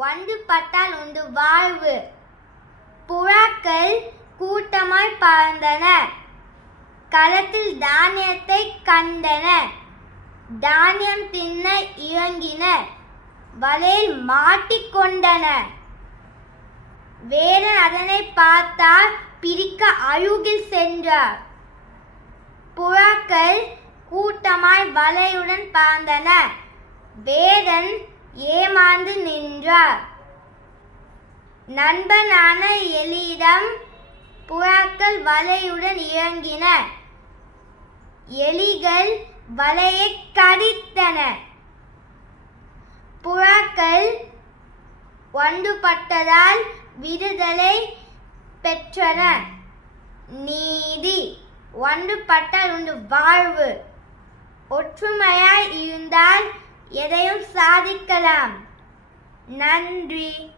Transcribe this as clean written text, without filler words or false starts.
ஒன்றுபட்டால் உண்டு வாழ்வு. புறாக்கள் கூட்டமாய் பறந்தன. களத்தில் தானியத்தை கண்டன. தானியம் தின்ன இறங்கின. வலையில் மாட்டிக்கொண்டன. வேடன் அதனை பார்த்தார். பிடிக்க அருகில் சென்றார். புறாக்கள் கூட்டமாய் வலையுடன் பறந்தன. வேடன் ஏமாந்து நின்றார். நண்பனான எலியிடம் புறாக்கள் வலையுடன் இறங்கின. எலிகள் வலையை கடித்தன. புறாக்கள் ஒன்றுபட்டதால் விடுதலை பெற்றன. நீதி. ஒன்றுபட்டால் உண்டு வாழ்வு. ஒற்றுமையாய் இருந்தால் எதையும் சாதிக்கலாம். நன்றி.